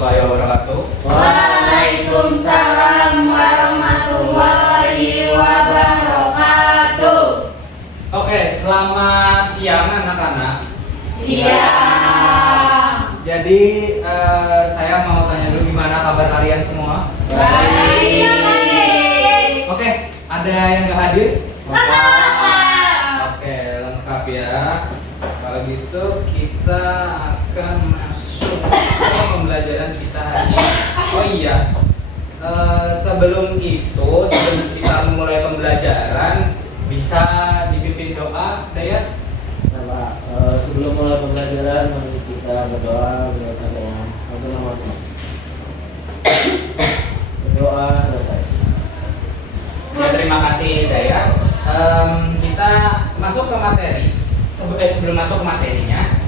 warahmatullahi wabarakatuh. Waalaikumsalam warahmatullahi wabarakatuh. Oke, selamat siang anak-anak. Siang. Jadi saya mau tanya dulu gimana kabar kalian semua? Baik. Oke, ada yang nggak hadir? Lengkap. Oke, lengkap ya. Kalau gitu kita akan masuk ke pembelajaran kita hari ini. Oh iya, sebelum kita memulai pembelajaran, bisa dipimpin doa, Dayat? Sama, sebelum mulai pembelajaran mari kita berdoa berkata berdoa selesai. Ya, terima kasih Dayat. Kita masuk ke materi. Sebelum masuk ke materinya,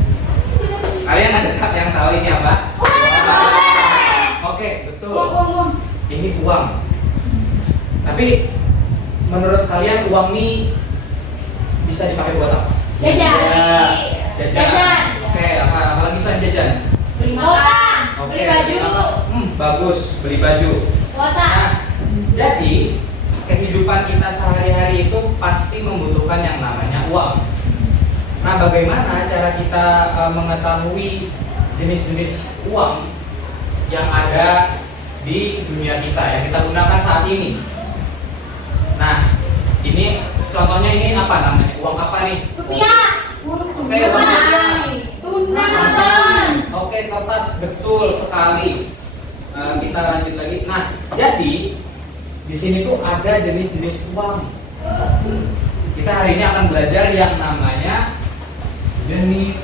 kalian ada yang tahu ini apa? Oke, betul. Ini uang. Tapi menurut kalian uang ini bisa dipakai buat apa? Jajan. Jajan. Oke, apalagi selain jajan? Beli makan. Oke, Beli baju. Bagus, beli baju. Kuota. Nah, jadi kehidupan kita sehari-hari itu pasti membutuhkan yang namanya uang. Nah, bagaimana cara kita mengetahui jenis-jenis uang yang ada di dunia kita yang kita gunakan saat ini? Nah, ini contohnya ini apa namanya? Uang apa nih? Rupiah. Oke, uang rupiah. Tunai. Oke, kertas, betul sekali. Kita lanjut lagi. Nah, jadi di sini tuh ada jenis-jenis uang. Kita hari ini akan belajar yang namanya jenis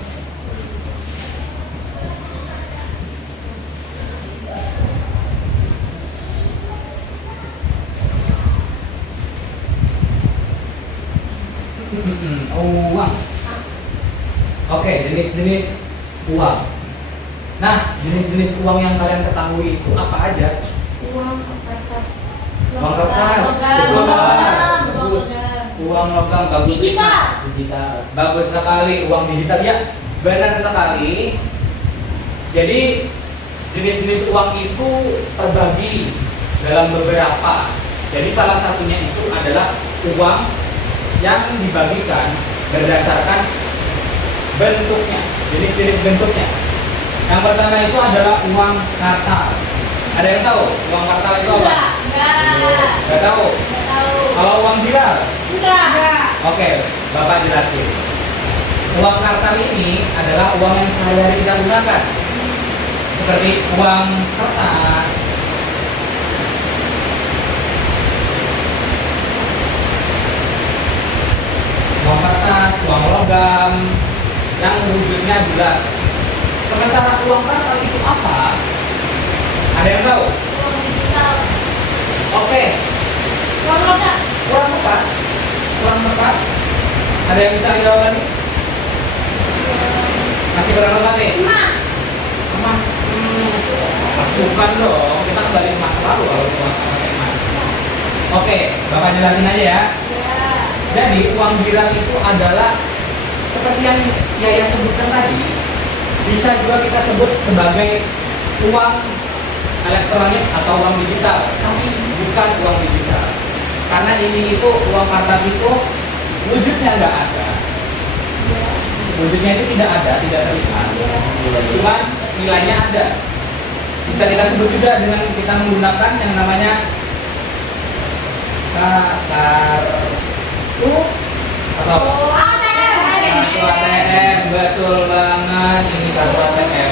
uang. Oke, jenis-jenis uang. Nah, jenis-jenis uang yang kalian ketahui itu apa aja? Uang kertas. Uang kertas, betul banget. Bagus. Uang logam, bagus. Digital. Bagus sekali. Uang digital, ya, benar sekali. Jadi jenis-jenis uang itu terbagi dalam beberapa. Jadi salah satunya itu adalah uang yang dibagikan berdasarkan bentuknya, jenis-jenis bentuknya. Yang pertama itu adalah uang kartal. Ada yang tahu uang kartal itu apa? Nggak tahu. Kalau uang viral? Enggak. Oke, Bapak jelasin. Uang kartal ini adalah uang yang sehari-hari kita gunakan, seperti uang kertas, uang logam, yang wujudnya jelas. Sementara uang kartal itu apa? Ada yang tahu? Uang digital. Oke, Uang logam. uang tepat. Uang tepat. Ada yang bisa dijawab lagi? Masih kurang tepat nih? Emas. Emas. Emas bukan dong. Kita kembali ke masa lalu kalau uang sama emas. Oke, Bapak jelasin aja ya. Jadi uang viral itu adalah seperti yang Yaya sebutkan tadi, bisa juga kita sebut sebagai uang elektronik atau uang digital, tapi bukan uang digital. Karena ini itu uang kartal itu wujudnya nggak ada, wujudnya itu tidak ada, tidak terlihat, cuman nilainya ada. Bisa kita sebut juga dengan kita menggunakan yang namanya kartu atau kartu ATM. Betul banget, ini kartu ATM.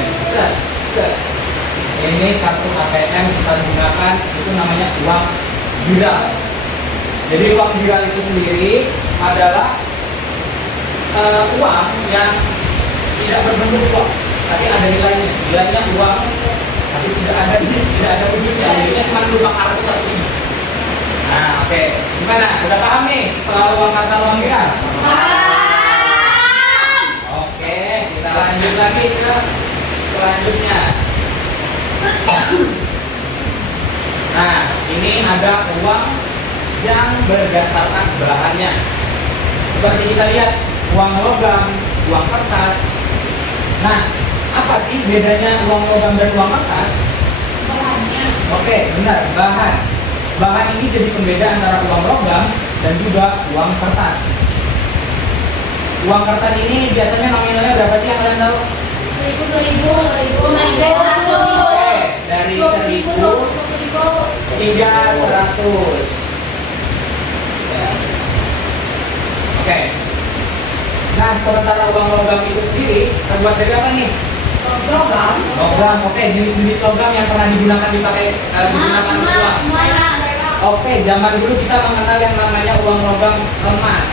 Ini kartu ATM kita gunakan, itu namanya uang viral. Jadi uang viral itu sendiri adalah uang yang tidak berbentuk uang, tapi ada nilainya. Nilainya uang, tapi tidak ada wujudnya. Nilainya cuma berupa kartu satu ini. Nah, oke. Gimana? Udah paham nih soal uang kartal uang viral? Oke, kita lanjut lagi ke selanjutnya. Nah, ini ada uang yang berdasarkan belahannya. Seperti kita lihat, uang logam, uang kertas. Nah, apa sih bedanya uang logam dan uang kertas? Oke, benar. Bahan ini jadi pembeda antara uang logam dan juga uang kertas. Uang kertas ini biasanya nominalnya berapa sih yang kalian tahu? 1.000, 2.000, 5.000, Oke, dari 1.000 hingga 100. Ya. Oke. Nah, sementara uang logam itu sendiri terbuat dari apa nih? Logam. Oke, jenis-jenis logam yang pernah digunakan digunakan untuk uang. Oke, zaman dulu kita mengenal yang namanya uang logam emas.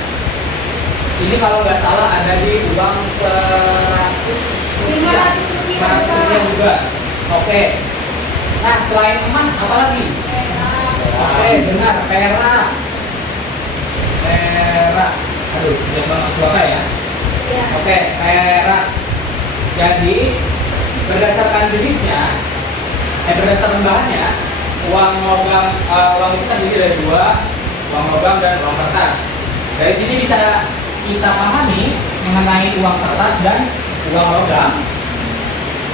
Ini kalau nggak salah ada di uang 100 rupiah juga. Oke. Nah, selain emas apa lagi? Oke, benar, perak. Aduh, jangan suara ya. Oke, perak. Jadi berdasarkan jenisnya, berdasarkan bahannya, uang itu kan terdiri dari dua, uang logam dan uang kertas. Dari sini bisa kita pahami mengenai uang kertas dan uang logam.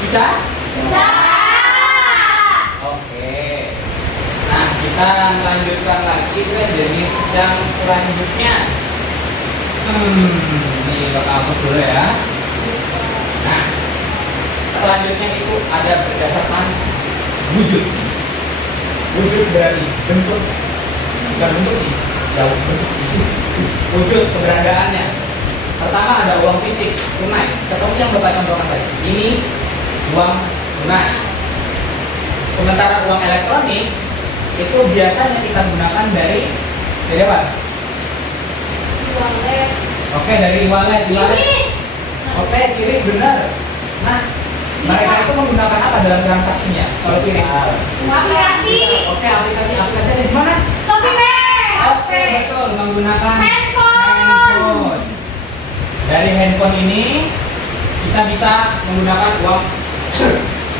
Bisa? Oke. Nah, kita lanjutkan lagi ke jenis yang selanjutnya. Ini bakal hapus dulu ya. Nah, selanjutnya itu ada berdasarkan wujud. Wujud berarti bentuk, bukan bentuk sih, jauh bentuk sih. Wujud keberadaannya. Pertama ada uang fisik tunai, seperti yang Bapak contohkan tadi. Ini uang tunai. Sementara uang elektronik itu biasanya kita gunakan dari apa? Oke, dari e-wallet. Oke, QRIS benar. Nah, mereka itu menggunakan apa dalam transaksinya? Kalau QRIS? Oke, aplikasi ada di mana? Oke, betul, menggunakan handphone. Dari handphone ini kita bisa menggunakan uang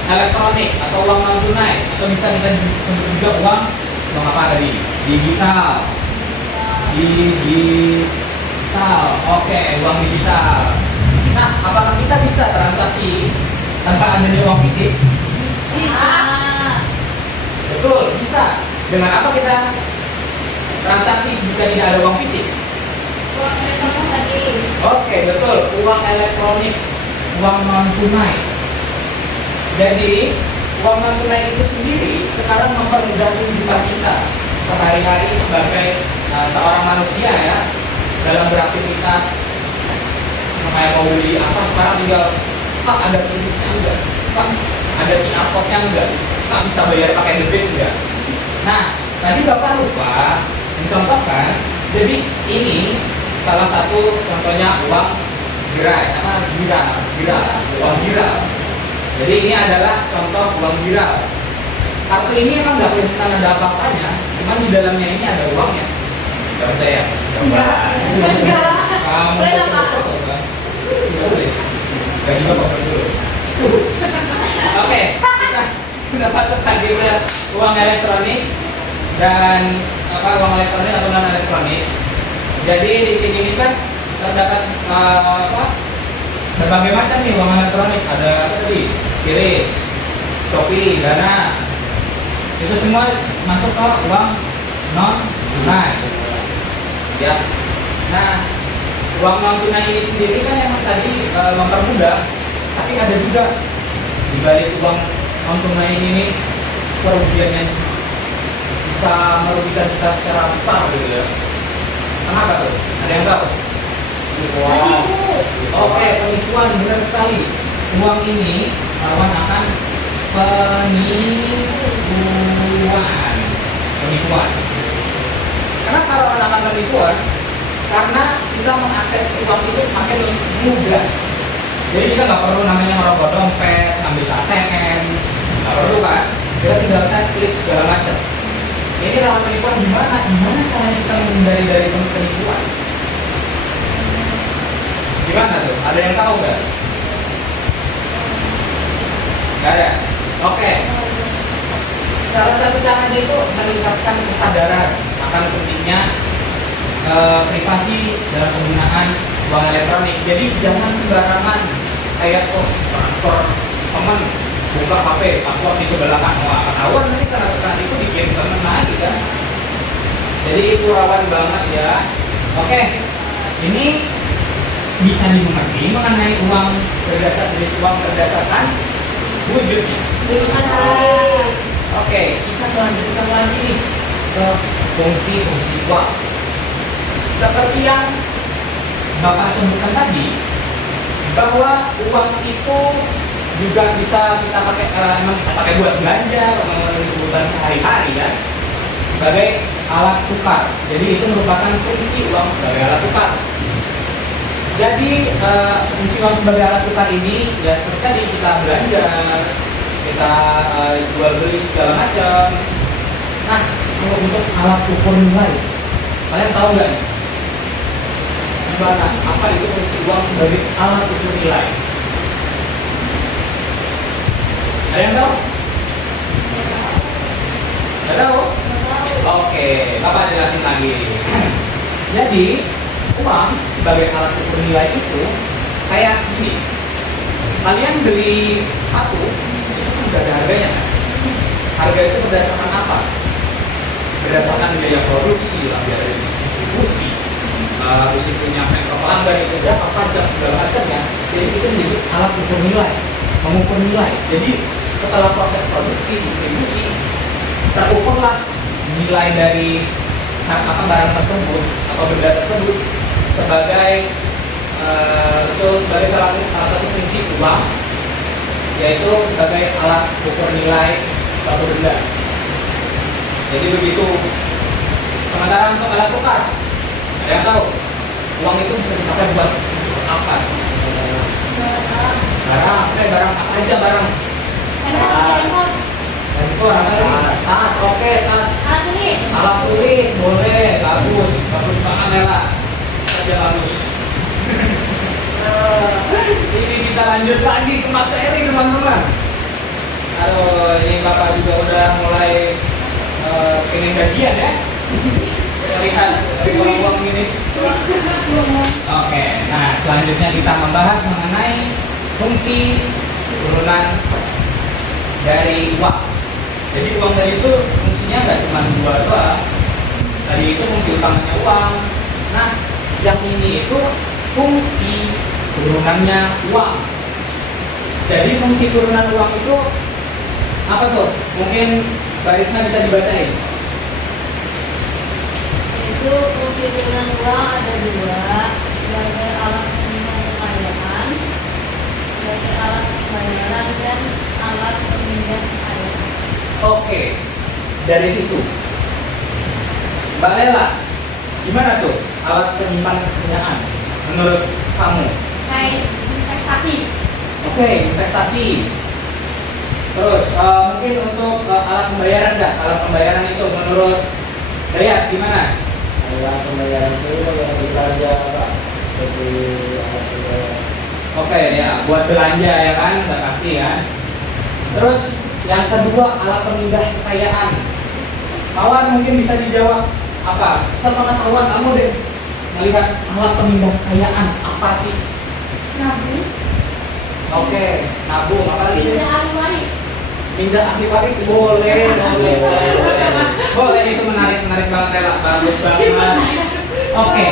elektronik atau uang non tunai, atau bisa kita sebut juga uang apa tadi? Digital. Oke, uang digital. Nah, apakah kita bisa transaksi tanpa adanya uang fisik? Betul, bisa. Dengan apa kita transaksi jika tidak ada uang fisik? Oke, betul. Uang elektronik, uang non tunai. Jadi, uang non tunai itu sendiri sekarang mempermudah kehidupan kita sehari-hari sebagai seorang manusia ya, dalam beraktivitas. Kayak mau beli apa sekarang tinggal Pak ada QRIS-nya enggak? Pak ada QR code-nya enggak? Pak bisa bayar pakai debit enggak? Nah, tadi Bapak lupa mencontohkan. Jadi ini salah satu contohnya uang gerai, uang giral. Jadi ini adalah contoh uang giral. Kartu ini emang nggak kelihatan ada apa-apanya, cuman di dalamnya ini ada uangnya. Coba ya, coba. Kamu foto kan? Boleh. Bagi Bapak dulu. Oke, kita sudah masuk tadi uang elektronik dan uang elektronik atau non elektronik. Jadi di sini ini kan terdapat berbagai macam nih uang elektronik. Ada tadi QRIS, Shopee, Dana. Itu semua masuk ke uang non tunai. Ya. Nah, uang non tunai ini sendiri kan emang tadi mempermudah, tapi ada juga di balik uang non tunai ini nih kerugiannya bisa merugikan kita secara besar gitu ya. Kenapa tuh? Ada yang tahu? Wow. Oke, penipuan benar sekali. Uang ini rawan akan penipuan. Kenapa rawan akan penipuan? Karena kita mengakses uang itu semakin mudah. Jadi kita nggak perlu namanya ngerobot dompet, ngambil ATM, nggak perlu kan? Kita tinggal klik segala macam. Ini rawan penipuan gimana? Gimana caranya kita menghindari dari penipuan? Gimana tuh? Ada yang tahu nggak? Nggak ada. Oke. Salah satu caranya itu meningkatkan kesadaran akan pentingnya privasi dalam penggunaan uang elektronik. Jadi jangan sembarangan kayak transfer teman buka HP, password di sebelah kanan, wah ketahuan nanti karena itu dikirim ke mana lagi kan. Jadi itu rawan banget ya. Oke, ini bisa dimengerti mengenai uang jenis uang berdasarkan wujudnya. Terima kasih. Oke, kita lanjutkan lagi nih ke fungsi-fungsi uang. Seperti yang Bapak sebutkan tadi, bahwa uang itu juga bisa kita pakai emang kita pakai buat belanja, memenuhi kebutuhan sehari-hari ya, sebagai alat tukar. Jadi itu merupakan fungsi uang sebagai alat tukar. Jadi fungsi uang sebagai alat tukar ini ya seperti tadi kita belanja, kita jual beli segala macam. Nah, kalau untuk alat ukur nilai, kalian tahu nggak nih? Gimana? Apa itu fungsi uang sebagai alat ukur nilai? Ada yang tahu? Nggak tahu? Oke, Bapak jelasin lagi. Jadi, uang sebagai alat ukur nilai itu kayak gini. Kalian beli sepatu, itu kan udah ada harganya kan? Harga itu berdasarkan apa? Berdasarkan biaya produksi, biaya distribusi, habis itu nyampe ke pelanggan itu berapa pajak segala macamnya. Jadi itu menjadi alat ukur nilai, mengukur nilai. Jadi setelah proses produksi, distribusi, terukurlah nilai dari barang tersebut atau benda tersebut sebagai sebagai salah satu fungsi uang, yaitu sebagai alat ukur nilai suatu benda. Jadi begitu. Sementara untuk alat tukar, ada yang tahu uang itu bisa dipakai buat apa? Barang apa aja barang? Dan itu tas, oke, tas. Alat tulis boleh, bagus banget Nela. Saja bagus. Ini kita lanjut lagi ke materi teman-teman. Aduh, ini Bapak juga udah mulai pengen gajian ya. Lihat dari uang ini. Oke, nah selanjutnya kita membahas mengenai fungsi turunan dari uang. Jadi uang tadi itu fungsinya nggak cuma dua doang. Tadi itu fungsi utamanya uang. Nah, yang ini itu fungsi turunannya uang. Jadi fungsi turunan uang itu apa tuh? Mungkin Mbak Risma bisa dibacain. Itu fungsi turunan uang ada dua, sebagai alat penyimpanan kekayaan, sebagai alat pembayaran dan alat pemindah kekayaan. Oke, dari situ Mbak Lela, gimana tuh alat penyimpan kekayaan menurut kamu? Kayak investasi. Oke, investasi. Terus mungkin untuk alat pembayaran dah. Alat pembayaran itu menurut Dayat gimana? Alat pembayaran itu yang belanja Pak, seperti alat pembayaran. Oke ya, buat belanja ya kan, udah pasti ya. Terus yang kedua alat pemindah kekayaan. Kawan mungkin bisa dijawab apa? Sepengetahuan kamu deh melihat alat pemindah kekayaan apa sih? Nabung. Oke, nabung apa lagi? Pindah ahli waris. Pindah ahli waris boleh. Boleh itu menarik banget Lela, bagus banget. Oke.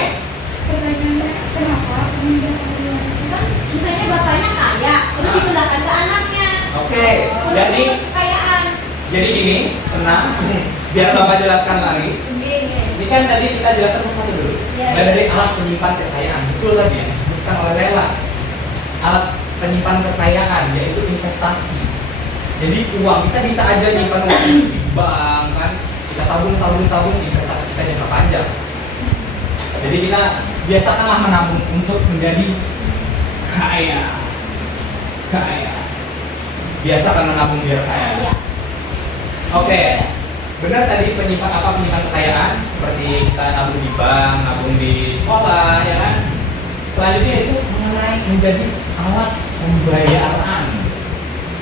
Pertanyaannya kenapa pindah ahli waris kan? Misalnya bapaknya kaya, terus dipindahkan ke anaknya. Oke, jadi kekayaan. jadi gini, tenang. Biar Bapak jelaskan lagi. Ini kan tadi kita jelaskan satu dulu. Ya, Mulai dari alat penyimpan kekayaan. Betul tadi yang disebutkan oleh Lela. Alat penyimpan kekayaan yaitu investasi. Jadi uang kita bisa aja nyimpan uang di bank kan. Kita tabung investasi kita jangka panjang. Jadi kita biasakanlah menabung untuk menjadi kaya. Biasakan menabung biar kaya. Iya. Oke. Benar tadi penyimpan kekayaan seperti kita nabung di bank, nabung di sekolah, ya kan. Selanjutnya itu mengenai menjadi alat pembayaran.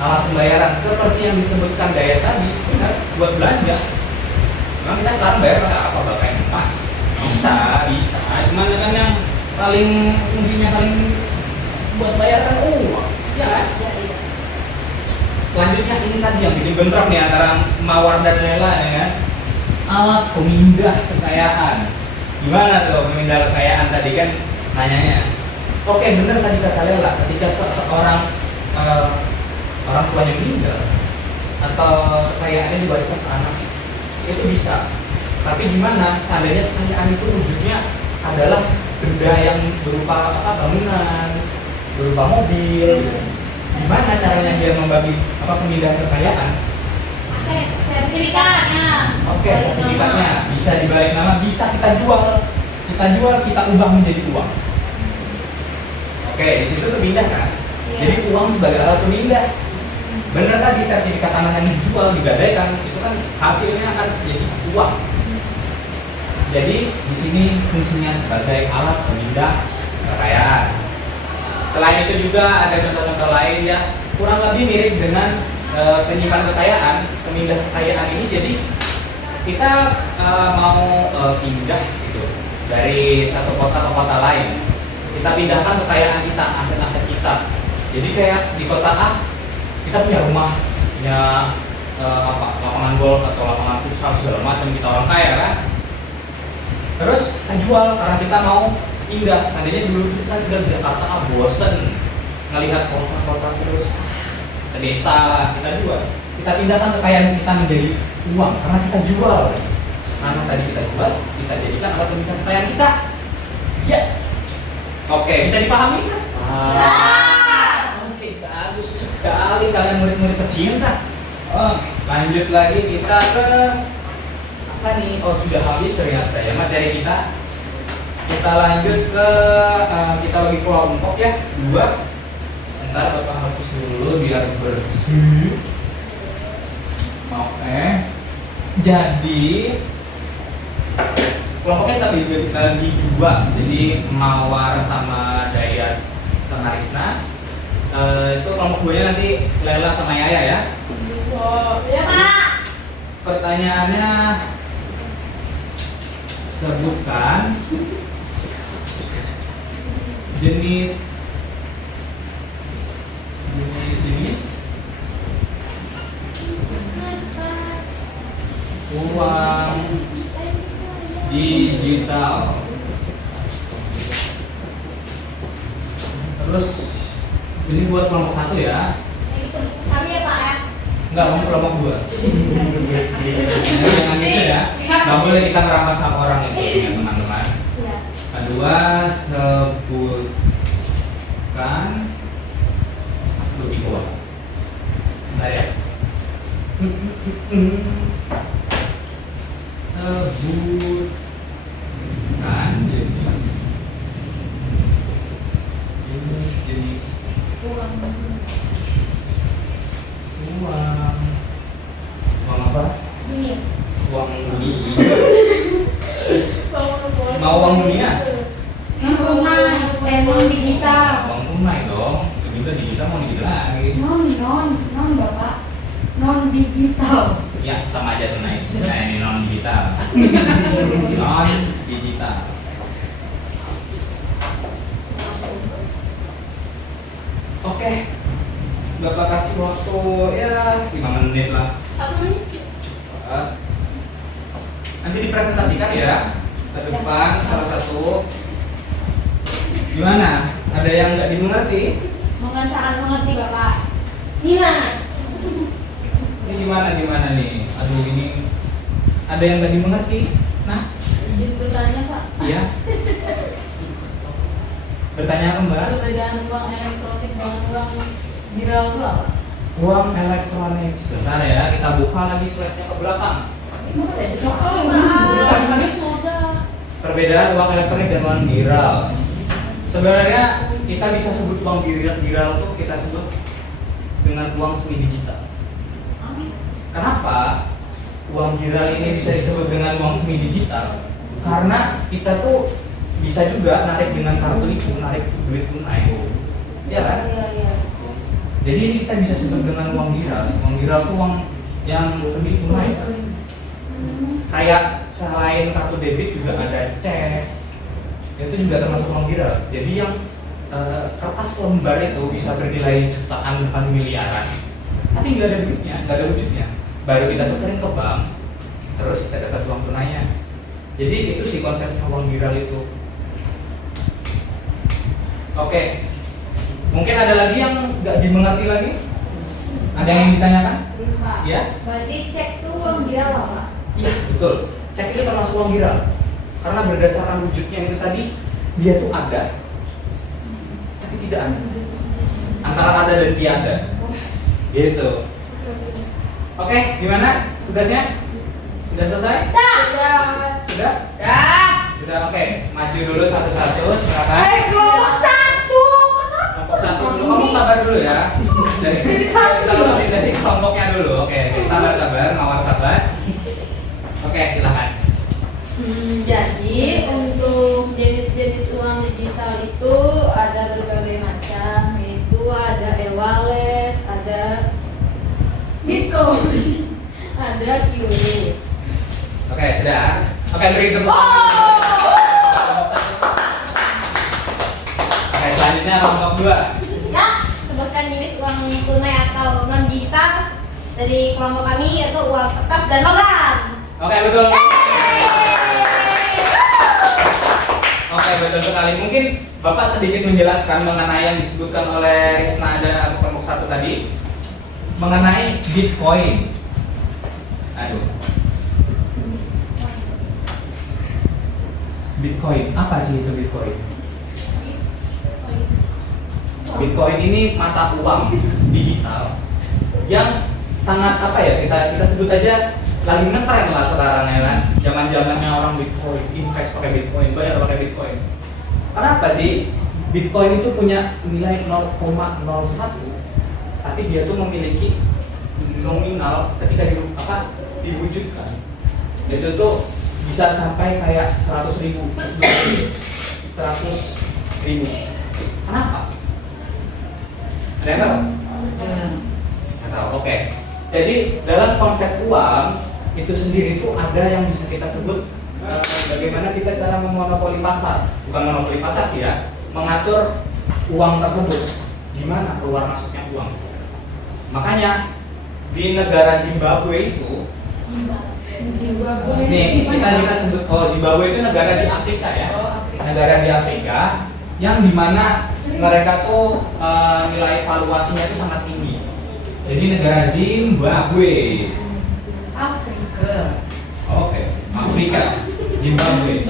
Alat pembayaran seperti yang disebutkan Daya tadi, benar buat belanja. Memang kita sekarang bayar pakai apa? Pakai emas. Bisa. Cuman kan yang fungsinya paling buat bayaran uang, ya kan? Iya. Selanjutnya ini tadi yang bikin bentrok nih antara Mawar dan Lela ya kan. Alat pemindah kekayaan. Gimana tuh pemindah kekayaan tadi kan nanyanya. Oke, benar tadi kata Lela, ketika seorang orang tuanya meninggal atau kekayaannya diwariskan ke anak itu bisa. Tapi gimana seandainya kekayaan itu wujudnya adalah benda yang berupa bangunan, berupa mobil gitu. Gimana caranya dia membagi pemindahan kekayaan? Sertifikatnya. Oke, sertifikatnya bisa dibalik nama, bisa kita jual, kita ubah menjadi uang. Oke, di situ terpindah kan? Iya. Jadi uang sebagai alat pemindah. Benar tadi sertifikat tanah yang dijual, digadaikan, itu kan hasilnya akan jadi uang. Jadi di sini fungsinya sebagai alat pemindah kekayaan. Selain itu juga ada contoh-contoh lain ya kurang lebih mirip dengan penyimpan kekayaan, pemindah kekayaan ini. Jadi kita mau pindah gitu dari satu kota ke kota lain, kita pindahkan kekayaan kita, aset-aset kita. Jadi kayak di kota A kita punya rumah, punya lapangan golf atau lapangan futsal segala macam, kita orang kaya kan. Terus kita jual karena kita mau pindah. Seandainya dulu kita tinggal di Jakarta, bosen ngelihat kota-kota terus ke desa lah, kita jual. Kita pindahkan kekayaan kita menjadi uang karena kita jual. Karena tadi kita jual, kita jadikan alat pemindahan kekayaan kita. Ya. Oke, bisa dipahami kan? Oke, bagus sekali kalian murid-murid pecinta. Lanjut lagi kita ke apa nih? Oh, sudah habis ternyata ya materi kita. Kita lanjut ke kita bagi kelompok ya, 2. Bentar, Bapak hapus dulu biar bersih. Oke. Jadi kelompoknya kita bagi 2. Jadi Mawar sama Dayat sama Risna. Itu kelompok 2-nya nanti Lela sama Yaya ya. Ya, Pak. Pertanyaannya, sebutkan jenis uang digital. Terus ini buat kelompok 1 ya. Kami ya, Pak ya. Enggak, kamu kelompok 2. Jangan gitu ya. Nggak boleh kita merampas hak orang itu ya teman-teman. Iya. Kedua, sebutkan lebih kuat. Bentar ya. Sebutkan jenis Uang. uang apa? Ini. Uang dunia. Uang. Mau uang dunia? Uang digital. Uang tunai dong. Itu juga digital mau digital lagi. Non Bapak. Non digital. Ya, sama aja tunai. Nah, ini non digital. Non digital. Oke. Bapak kasih waktu ya 5 menit lah. 1 menit. Nanti dipresentasikan ya ke depan salah satu. Gimana? Ada yang nggak dimengerti? Sangat mengerti Bapak. Nina. Ini gimana nih? Aduh, ini ada yang nggak dimengerti? Nah, Izin bertanya Pak. iya. Bertanya apa Mbak? Perbedaan uang elektronik dengan uang viral itu apa? Uang elektronik. Sebentar ya, kita buka lagi slide-nya ke belakang. Perbedaan uang elektronik dan uang viral. Sebenarnya kita bisa sebut uang viral tuh kita sebut dengan uang semi digital. Kenapa uang viral ini bisa disebut dengan uang semi digital? Karena kita tuh bisa juga narik dengan kartu itu, narik duit tunai. Ya kan? Iya. Jadi kita bisa sebut dengan uang viral. Uang viral tuh uang yang semi tunai. Kayak selain kartu debit juga ada cek. Itu juga termasuk uang viral. Jadi yang kertas lembar itu bisa bernilai jutaan bahkan miliaran. tapi nggak ada duitnya, nggak ada wujudnya. Baru kita tukerin ke bank, terus kita dapat uang tunainya. Jadi itu sih konsepnya uang viral itu. Oke, mungkin ada lagi yang nggak dimengerti lagi? Ada yang ditanyakan? Ya? Berarti cek tuh uang viral apa? Iya, betul. Cek itu termasuk uang viral. Karena berdasarkan wujudnya itu tadi, dia tuh ada, tapi tidak ada. Antara ada dan tiada. Gitu. Oke, gimana tugasnya? Sudah selesai? Sudah. Sudah? Sudah, oke. Maju dulu satu-satu, silakan. Kelompok satu. Kelompok satu dulu, kamu sabar dulu ya. Kita urutin dari kelompoknya dulu. Oke, sabar, mawar sabar. Oke, silakan. Jadi untuk jenis-jenis uang digital itu ada berbagai macam, yaitu ada e-wallet, ada Bitcoin, ada QRIS. Oke, sudah. Oke, beri tepuk tangan. Oke, selanjutnya kelompok 2. Ya, sebutkan jenis uang tunai atau non digital dari kelompok kami yaitu uang kertas dan logam. Oke, betul. Oke, betul sekali. Mungkin Bapak sedikit menjelaskan mengenai yang disebutkan oleh Risna dan kelompok 1 tadi mengenai Bitcoin. Aduh. Bitcoin, apa sih itu Bitcoin? Bitcoin ini mata uang digital yang sangat apa ya, kita sebut aja lagi ngetren lah sekarang ya kan. Zaman-zamannya orang Bitcoin, invest pakai Bitcoin, bayar pakai Bitcoin. Kenapa sih? Bitcoin itu punya nilai 0,01, tapi dia tuh memiliki nominal ketika diwujudkan. Itu tuh bisa sampai kayak 100.000, 100.000. Kenapa? Ada yang tahu? Nggak tahu. Oke. Jadi dalam konsep uang itu sendiri itu ada yang bisa kita sebut bagaimana kita cara memonopoli pasar, bukan monopoli pasar sih ya, mengatur uang tersebut, gimana keluar masuknya uang. Makanya di negara Zimbabwe itu, nih kita sebut Zimbabwe itu negara di Afrika ya, negara di Afrika yang dimana mereka tuh nilai valuasinya itu sangat tinggi. Jadi negara Zimbabwe. Afrika. Oke, Afrika, Zimbabwe.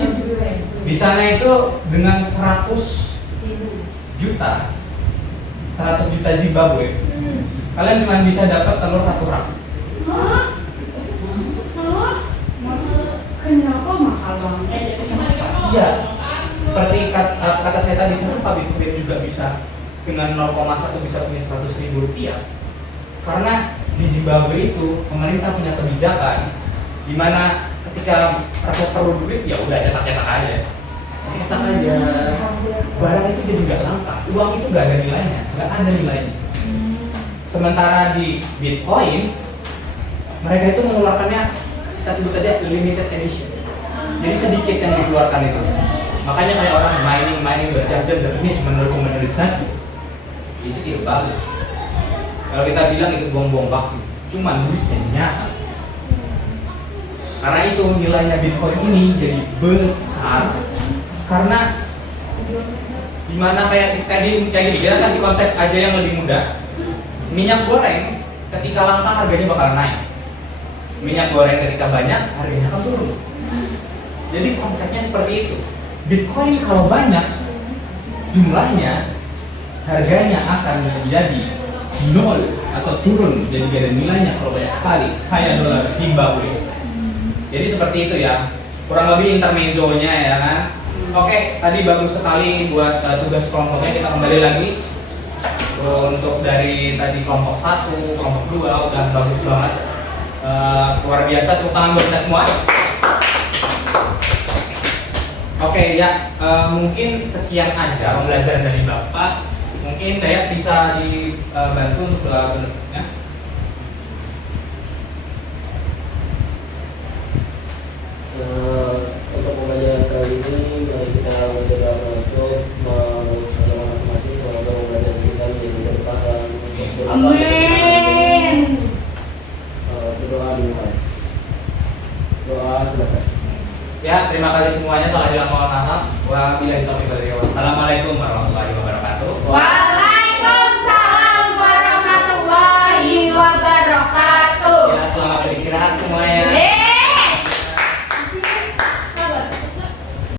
Di sana itu dengan 100 juta Zimbabwe, kalian cuma bisa dapat telur 1 rak. Kenapa mahal banget? Iya, seperti kata saya tadi, kenapa Bitcoin juga bisa dengan 0,1 bisa punya 100.000 rupiah? Karena di Zimbabwe itu pemerintah punya kebijakan di mana ketika rakyat perlu duit ya udah cetak aja. Barang itu jadi nggak langka, uang itu nggak ada nilainya, nggak ada nilainya. Sementara di Bitcoin mereka itu mengeluarkannya, kita sebut aja limited edition. Jadi sedikit yang dikeluarkan itu. Makanya kayak orang mining berjam-jam dan ini cuma 0,01, itu tidak bagus. Kalau kita bilang itu buang-buang waktu, cuma duitnya nyata. Karena itu nilainya Bitcoin ini jadi besar karena dimana kayak gini, kita kasih konsep aja yang lebih mudah. Minyak goreng ketika langka harganya bakal naik. Minyak goreng ketika banyak harganya akan turun. Jadi konsepnya seperti itu. Bitcoin kalau banyak jumlahnya, harganya akan menjadi 0 atau turun, jadi gak ada nilainya kalau banyak sekali, kayak dolar Zimbabwe. Jadi seperti itu ya, kurang lebih intermezzonya ya kan. Oke, tadi bagus sekali buat tugas kelompoknya. Kita kembali lagi untuk dari tadi kelompok 1, kelompok 2 udah bagus banget, luar biasa. Tepuk tangan buat kita semua. Oke ya, mungkin sekian aja pembelajaran dari Bapak. Mungkin Dayat bisa dibantu untuk bentuknya. Untuk pembelajaran kali ini mari kita mencoba untuk masing-masing, semoga pembelajaran kita menjadi berkah. Amin. doa dimulai. Doa selesai. Ya, terima kasih semuanya. Salah mohon maaf. Wabillahi taufiq wal hidayah. Wassalamualaikum warahmatullahi wabarakatuh.